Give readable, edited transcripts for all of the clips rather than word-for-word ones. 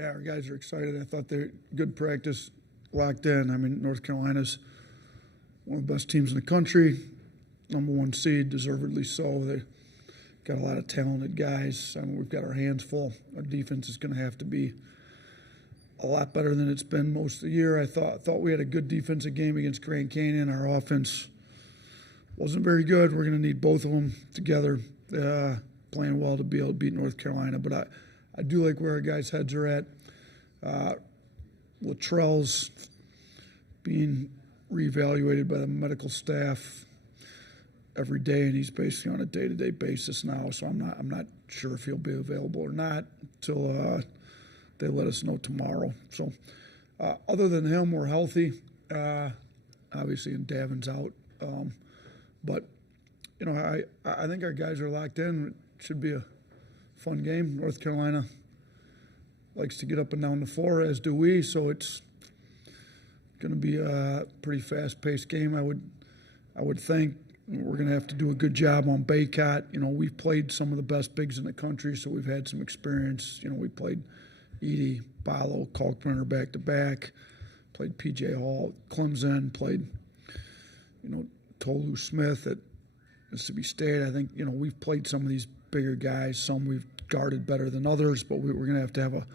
Yeah, our guys are excited. I thought they're good practice, locked in. I mean, North Carolina's one of the best teams in the country, number one seed, deservedly so. They got a lot of talented guys. I mean, we've got our hands full. Our defense is going to have to be a lot better than it's been most of the year. I thought we had a good defensive game against Grand Canyon. Our offense wasn't very good. We're going to need both of them together, playing well to be able to beat North Carolina. But I do like where our guys' heads are at. Luttrell's being reevaluated by the medical staff every day, and he's basically on a day-to-day basis now. So I'm not sure if he'll be available or not until they let us know tomorrow. So other than him, we're healthy. Obviously, and Davin's out. But you know, I think our guys are locked in. It should be a fun game. North Carolina likes to get up and down the floor, as do we. So it's going to be a pretty fast-paced game. I would think we're going to have to do a good job on Baycott. You know, we've played some of the best bigs in the country, so we've had some experience. You know, we played Edie, Ballo, Kalkbrenner back-to-back, played P.J. Hall, Clemson, played, you know, Tolu Smith at Mississippi State. I think, you know, we've played some of these bigger guys. Some we've guarded better than others, but we're going to have a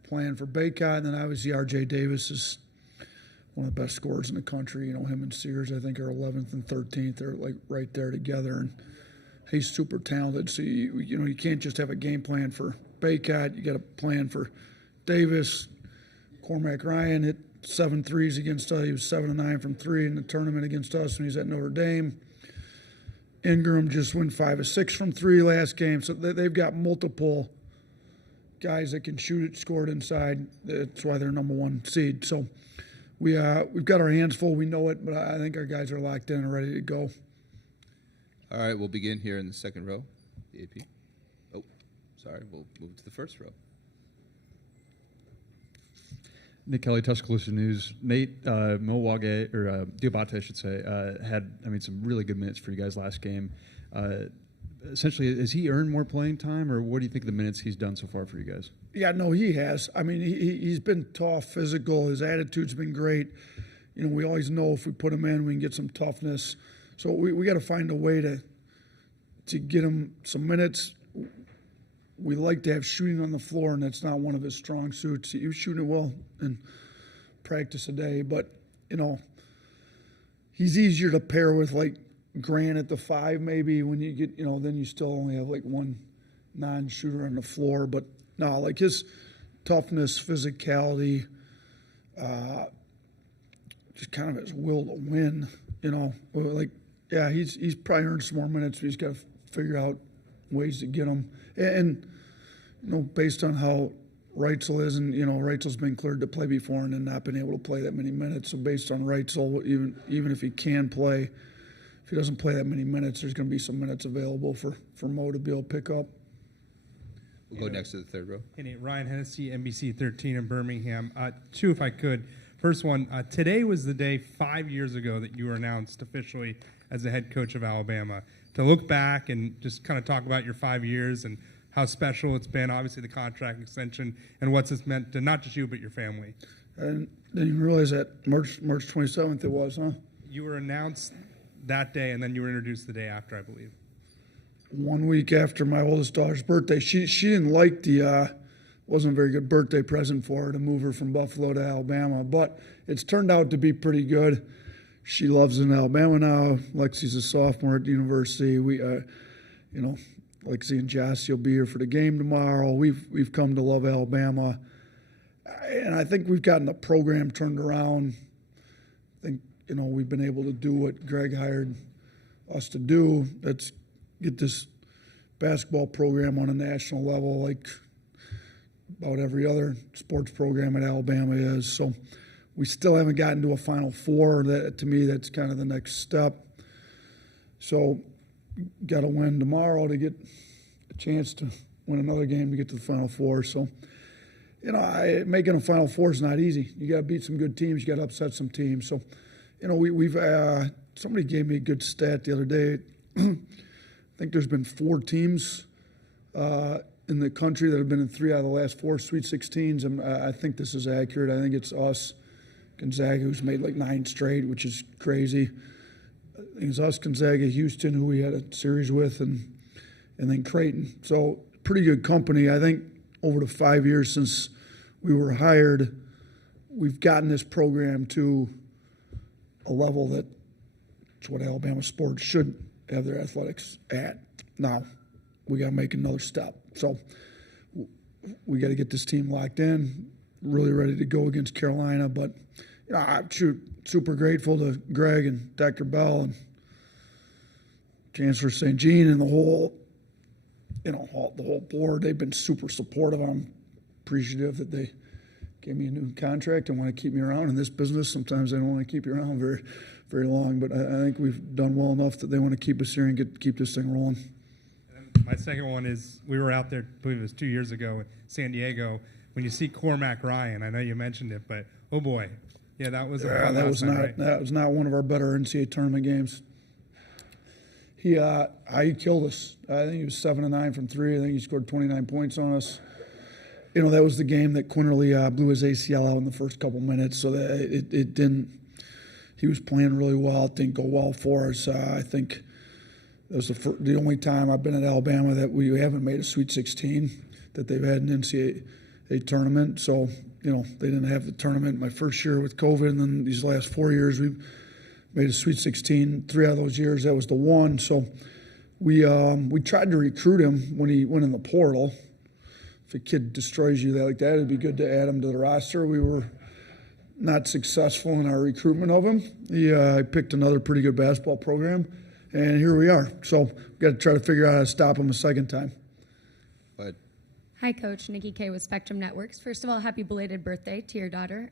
plan for Baycott. And then obviously R.J. Davis is one of the best scorers in the country. You know, him and Sears, I think, are 11th and 13th. They're like right there together, and he's super talented. So you can't just have a game plan for Baycott. You got a plan for Davis. Cormac Ryan hit 7 threes against us. He was 7 of 9 from 3 in the tournament against us when he was at Notre Dame. Ingram just went 5 of 6 from 3 last game. So they've got multiple guys that can shoot it, score it inside. That's why they're number one seed. So we've got our hands full. We know it, but I think our guys are locked in and ready to go. All right, we'll begin here in the second row. The AP. Oh, sorry. We'll move to the first row. Nick Kelly, Tuscaloosa News. Nate Diabate, I should say, had some really good minutes for you guys last game. Essentially, has he earned more playing time, or what do you think of the minutes he's done so far for you guys? Yeah, no, he has. I mean, he's been tough, physical. His attitude's been great. You know, we always know if we put him in, we can get some toughness. So we got to find a way to get him some minutes. We like to have shooting on the floor, and that's not one of his strong suits. He was shooting it well in practice today, but, you know, he's easier to pair with, like, Grant at the 5 maybe when you get, you know, then you still only have, like, one non-shooter on the floor. But, no, like, his toughness, physicality, just kind of his will to win, you know. Like, yeah, he's probably earned some more minutes, but he's got to figure out ways to get them. And, you know, based on how Reitzel is, and, you know, Reitzel's been cleared to play before and then not been able to play that many minutes. So based on Reitzel, even if he can play, if he doesn't play that many minutes, there's going to be some minutes available for Mo to be able to pick up. We'll go next to the third row. Hey, Ryan Hennessy, NBC 13 in Birmingham. 2, if I could. First one, today was the day 5 years ago that you were announced officially as the head coach of Alabama. To look back and just kind of talk about your 5 years and how special it's been, obviously the contract extension, and what's it's meant to not just you but your family. I didn't even realize that March 27th it was, huh? You were announced that day, and then you were introduced the day after, I believe. 1 week after my oldest daughter's birthday. She didn't like the wasn't a very good birthday present for her to move her from Buffalo to Alabama, but it's turned out to be pretty good. She loves in Alabama now. Lexi's a sophomore at the university. We, you know, Lexi and Jossie will be here for the game tomorrow. We've come to love Alabama, and I think we've gotten the program turned around. I think, you know, we've been able to do what Greg hired us to do. Let's get this basketball program on a national level, like about every other sports program at Alabama is. So we still haven't gotten to a Final Four. That, to me, that's kind of the next step. So got to win tomorrow to get a chance to win another game to get to the Final Four. So, you know, making a Final Four is not easy. You got to beat some good teams. You got to upset some teams. So, you know, we've somebody gave me a good stat the other day. I think there's been 4 teams in the country that have been in 3 out of the last 4 Sweet 16s. And I think this is accurate. I think it's us, Gonzaga, who's made like 9 straight, which is crazy. I think it's us, Gonzaga, Houston, who we had a series with, and then Creighton. So pretty good company. I think over the 5 years since we were hired, we've gotten this program to a level that it's what Alabama sports should have their athletics at. Now, we got to make another step. So we got to get this team locked in, really ready to go against Carolina. But I'm super grateful to Greg and Dr. Bell and Chancellor St. Jean and the whole board. They've been super supportive. I'm appreciative that they gave me a new contract and want to keep me around in this business. Sometimes they don't want to keep you around very, very long, but I think we've done well enough that they want to keep us here and keep this thing rolling. My second one is we were out there, I believe it was 2 years ago in San Diego. When you see Cormac Ryan, I know you mentioned it, but oh boy, yeah, that was That was not one of our better NCAA tournament games. He killed us. I think he was 7 of 9 from 3. I think he scored 29 points on us. That was the game that Quinterly blew his ACL out in the first couple minutes, so that it didn't. He was playing really well. It didn't go well for us. I think it was the only time I've been at Alabama that we haven't made a Sweet 16, that they've had an NCAA tournament. So they didn't have the tournament my first year with COVID, and then these last 4 years we've made a Sweet 16. 3 out of those years, that was the one. So we tried to recruit him when he went in the portal. If a kid destroys you like that, it'd be good to add him to the roster. We were not successful in our recruitment of him. He picked another pretty good basketball program, and here we are. So we've got to try to figure out how to stop him a second time. But Hi, Coach. Nikki Kay with Spectrum Networks. First of all, happy belated birthday to your daughter.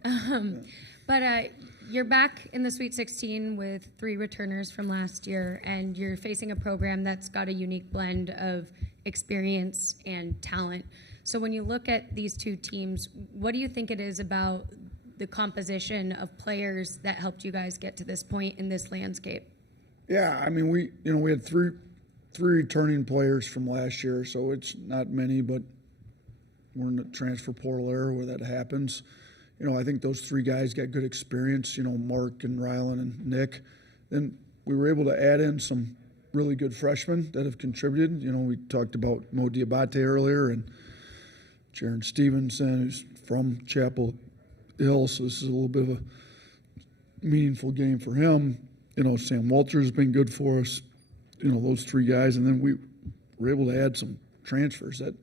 But you're back in the Sweet 16 with 3 returners from last year, and you're facing a program that's got a unique blend of experience and talent. So when you look at these 2 teams, what do you think it is about the composition of players that helped you guys get to this point in this landscape? Yeah, I mean, we had three returning players from last year, so it's not many, but we're in the transfer portal era where that happens. I think those 3 guys got good experience, Mark and Rylan and Nick. Then we were able to add in some really good freshmen that have contributed. We talked about Mo Diabate earlier and Jaron Stevenson, who's from Chapel Hill, so this is a little bit of a meaningful game for him. Sam Walter's been good for us, those 3 guys. And then we were able to add some transfers that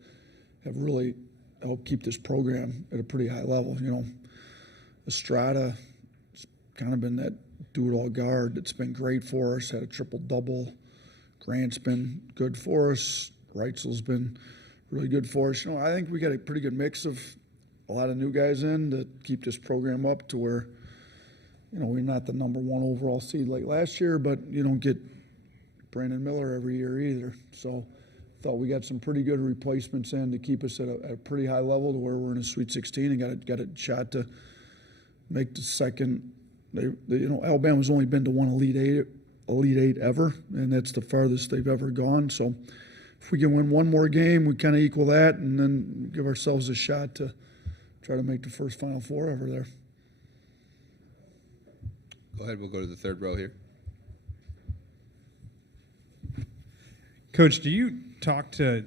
have really helped keep this program at a pretty high level. Estrada has kind of been that do-it-all guard that's been great for us, had a triple-double. Grant's been good for us. Reitzel's been really good for us. I think we got a pretty good mix of a lot of new guys in to keep this program up to where, we're not the number 1 overall seed like last year, but you don't get Brandon Miller every year either. So I thought we got some pretty good replacements in to keep us at a pretty high level to where we're in a Sweet 16 and got a shot to make the second. Alabama's only been to one Elite Eight ever, and that's the farthest they've ever gone. So if we can win one more game, we kind of equal that, and then give ourselves a shot to try to make the first Final Four ever there. go ahead. We'll go to the third row here. Coach, do you talk to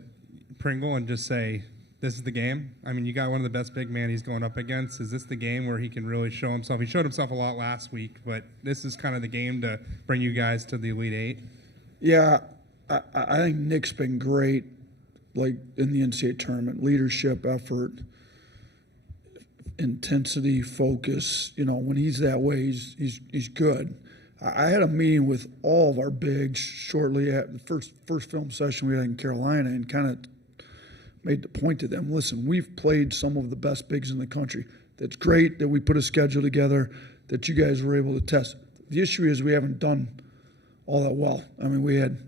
Pringle and just say, this is the game? I mean, you got one of the best big men he's going up against. Is this the game where he can really show himself? He showed himself a lot last week, but this is kind of the game to bring you guys to the Elite Eight. Yeah, I think Nick's been great, like in the NCAA tournament. Leadership, effort, intensity, focus. You know, when he's that way, he's good. I had a meeting with all of our bigs shortly after the first film session we had in Carolina, and kind of made the point to them, listen, we've played some of the best bigs in the country. That's great that we put a schedule together that you guys were able to test. The issue is we haven't done all that well. I mean, we had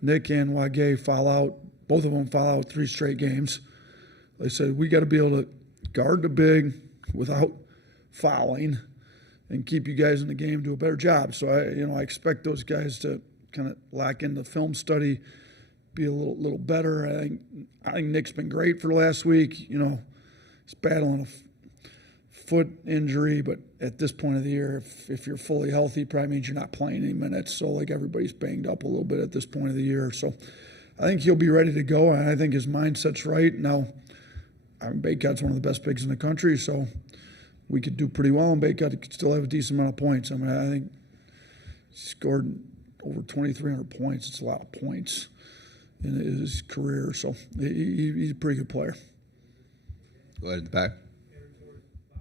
Nick and Wage foul out, both of them foul out 3 straight games. They said we got to be able to guard the big without fouling and keep you guys in the game, do a better job. So I expect those guys to kind of lock in the film study, be a little better. I think Nick's been great for last week. You know, he's battling a foot injury, but at this point of the year, if you're fully healthy, probably means you're not playing any minutes. So like everybody's banged up a little bit at this point of the year. So I think he'll be ready to go, and I think his mindset's right. Now, Baycott's one of the best bigs in the country, so we could do pretty well, and Baycott could still have a decent amount of points. I mean, I think he scored over 2,300 points. It's a lot of points in his career, so he's a pretty good player. Go ahead in the back.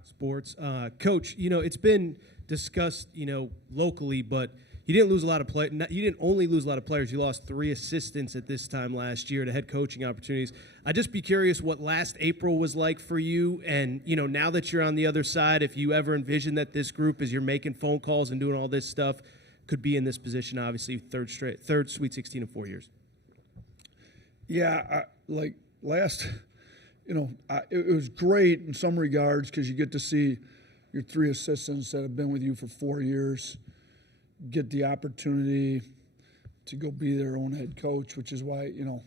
Sports. Coach, you know, it's been discussed, you know, locally, but you didn't lose a lot of you didn't only lose a lot of players. You lost 3 assistants at this time last year to head coaching opportunities. I'd just be curious what last April was like for you, and, you know, now that you're on the other side, if you ever envision that this group, as you're making phone calls and doing all this stuff, could be in this position, obviously, third Sweet 16 in 4 years. Yeah, like last, you know, it was great in some regards because you get to see your 3 assistants that have been with you for 4 years get the opportunity to go be their own head coach, which is why, you know,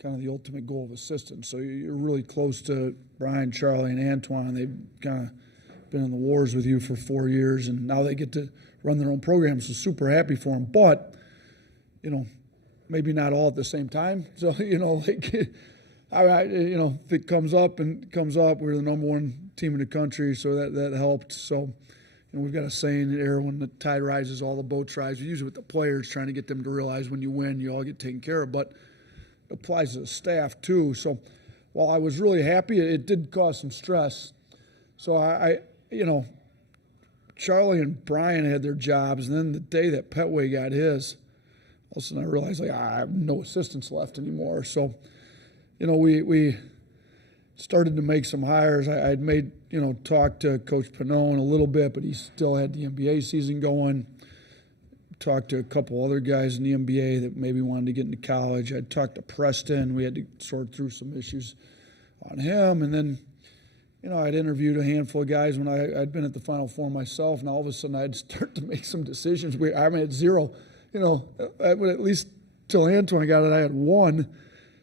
kind of the ultimate goal of assistants. So you're really close to Brian, Charlie, and Antoine. They've kind of been in the wars with you for 4 years, and now they get to run their own program, so super happy for them. But, you know, maybe not all at the same time. So, you know, like, you know, if it comes up, we're the number 1 team in the country, so that helped. So, you know, we've got a saying here, when the tide rises, all the boats rise. We use it with the players, trying to get them to realize when you win, you all get taken care of. But it applies to the staff, too. So while I was really happy, it did cause some stress. So I you know, Charlie and Brian had their jobs, and then the day that Petway got his, all of a sudden I realized, like, I have no assistants left anymore. So, you know, we started to make some hires. I'd made, you know, talked to Coach Pannone a little bit, but he still had the NBA season going. Talked to a couple other guys in the NBA that maybe wanted to get into college. I'd talked to Preston. We had to sort through some issues on him. And then, you know, I'd interviewed a handful of guys when I'd been at the Final Four myself, and all of a sudden I'd start to make some decisions. I had 0, you know, at least till Antoine got it, I had 1.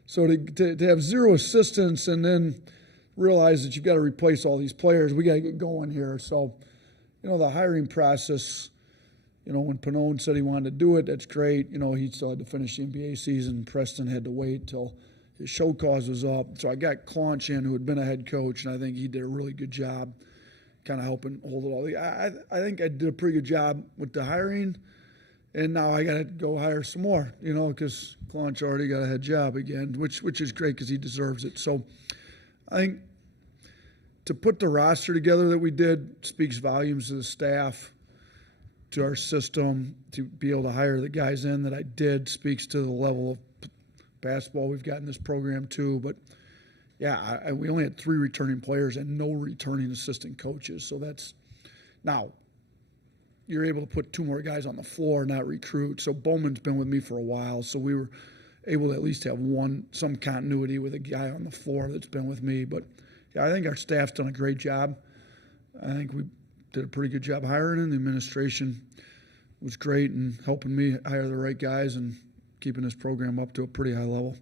So to have 0 assistants and then realize that you've got to replace all these players, we got to get going here. So, you know, the hiring process, you know, when Pannone said he wanted to do it, that's great. You know, he still had to finish the NBA season. Preston had to wait till his show cause was up. So I got Claunch in, who had been a head coach, and I think he did a really good job kind of helping hold it all. I think I did a pretty good job with the hiring. And now I got to go hire some more, you know, because Claunch already got a head job again, which is great because he deserves it. So I think to put the roster together that we did speaks volumes to the staff, to our system. To be able to hire the guys in that I did speaks to the level of basketball we've got in this program too. But, yeah, we only had 3 returning players and no returning assistant coaches. So that's – now – you're able to put 2 more guys on the floor, not recruit. So Bowman's been with me for a while, so we were able to at least have some continuity with a guy on the floor that's been with me. But, yeah, I think our staff's done a great job. I think we did a pretty good job hiring, and the administration was great in helping me hire the right guys and keeping this program up to a pretty high level.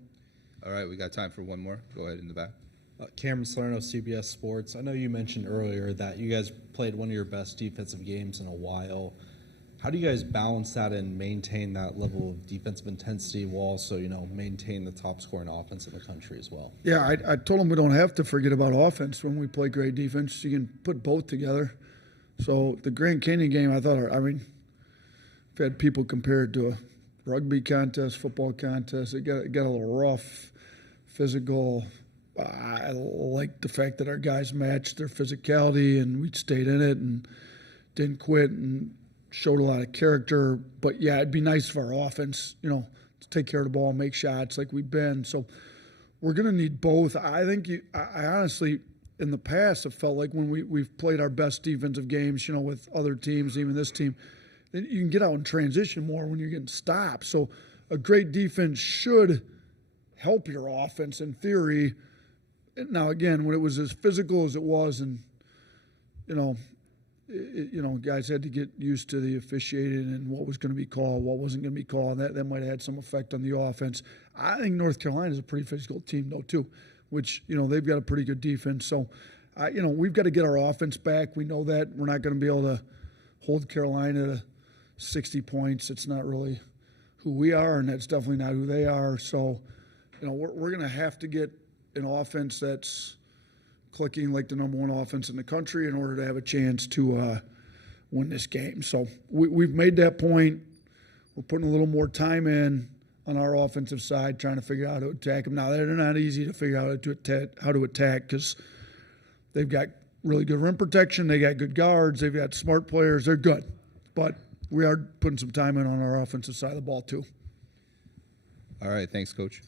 All right, we got time for one more. Go ahead in the back. Cameron Salerno, CBS Sports. I know you mentioned earlier that you guys played one of your best defensive games in a while. How do you guys balance that and maintain that level of defensive intensity while also, you know, maintain the top scoring offense in the country as well? Yeah, I told them we don't have to forget about offense when we play great defense. You can put both together. So the Grand Canyon game, I thought, I mean, I've had people compare it to a rugby contest, football contest. It got a little rough, physical. I like the fact that our guys matched their physicality and we stayed in it and didn't quit and showed a lot of character. But, yeah, it'd be nice for our offense, you know, to take care of the ball and make shots like we've been. So we're going to need both. I think I honestly, in the past, have felt like when we've played our best defensive games, you know, with other teams, even this team, then you can get out and transition more when you're getting stopped. So a great defense should help your offense in theory. Now, again, when it was as physical as it was and, you know, guys had to get used to the officiating and what was going to be called, what wasn't going to be called. That might have had some effect on the offense. I think North Carolina is a pretty physical team, though, too, which, they've got a pretty good defense. So, we've got to get our offense back. We know that. We're not going to be able to hold Carolina to 60 points. It's not really who we are, and that's definitely not who they are. So, we're going to have to get an offense that's clicking like the number one offense in the country in order to have a chance to win this game. So we've made that point. We're putting a little more time in on our offensive side, trying to figure out how to attack them. Now, they're not easy to figure out how to attack because they've got really good rim protection. They got good guards. They've got smart players. They're good. But we are putting some time in on our offensive side of the ball, too. All right, thanks, Coach.